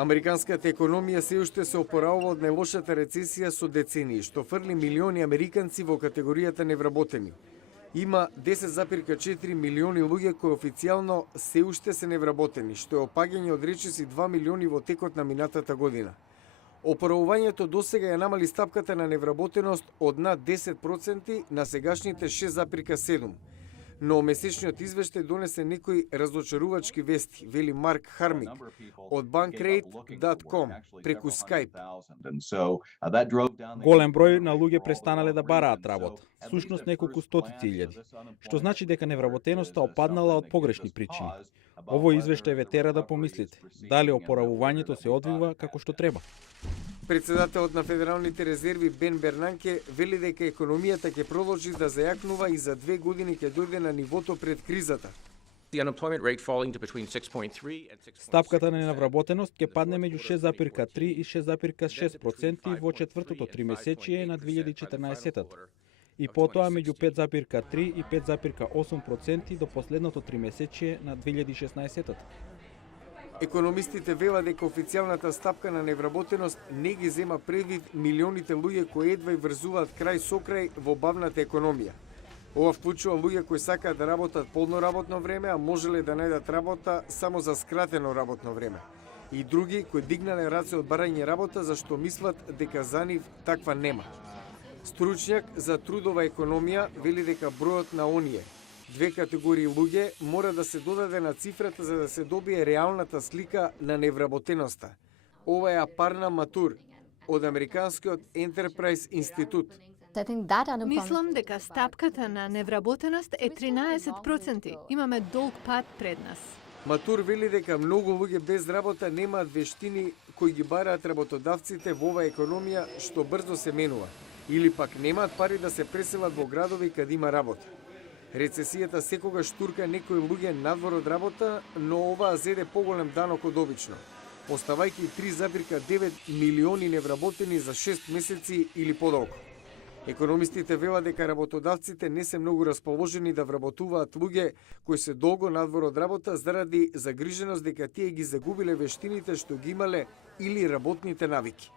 Американската економија се уште се опоравува од најлошата рецесија со децении, што фрли милиони американци во категоријата невработени. Има 10,4 милиони луѓе кои официјално се уште се невработени, што е опаѓање од речиси 2 милиони во текот на минатата година. Опоравувањето досега ја намали стапката на невработеност од над 10% на сегашните 6,7%. Но месечниот извештај донесе некои разочарувачки вести, вели Марк Хармик од Bankrate.com преку Skype. Голем број на луѓе престанале да бараат работа, всушност неколку стотици илјади, што значи дека невработеноста опаднала од погрешни причини. Овој извештај ве тера да помислите, дали опоравувањето се одвива како што треба. Председателот на Федералните резерви Бен Бернанке вели дека економијата ќе продолжи да зајакнува и за 2 години ќе дојде на нивото пред кризата. Стапката на невработеност ќе падне меѓу 6,3 и 6,6% во четвртото тримесечие на 2014 и потоа меѓу 5,3 и 5,8% до последното тримесечие на 2016 Економистите велат дека официјалната стапка на невработеност не ги зема предвид милионите луѓе кои едва и врзуваат крај со крај во бавната економија. Ова вклучува луѓе кои сакаат да работат полно работно време, а можеле да најдат работа само за скратено работно време. И други кои дигнале раце од барање работа зашто мислат дека за нив таква нема. Стручњак за трудова економија вели дека бројот на оние две категории луѓе мора да се додаде на цифрата за да се добие реалната слика на невработеноста. Ова е Апарна Матур од Американскиот Enterprise Институт. Мислам дека стапката на невработеност е 13%. Имаме долг пат пред нас. Матур вели дека многу луѓе без работа немаат вештини кои ги бараат работодавците во оваа економија што брзо се менува, или пак немаат пари да се преселат во градови каде има работа. Рецесијата секогаш турка некои луѓе надвор од работа, но оваа зеде поголем данок од обично, оставајќи 3,9 милиони невработени за 6 месеци или подолго. Економистите велат дека работодавците не се многу расположени да вработуваат луѓе кои се долго надвор од работа заради загриженост дека тие ги загубиле вештините што ги имале или работните навики.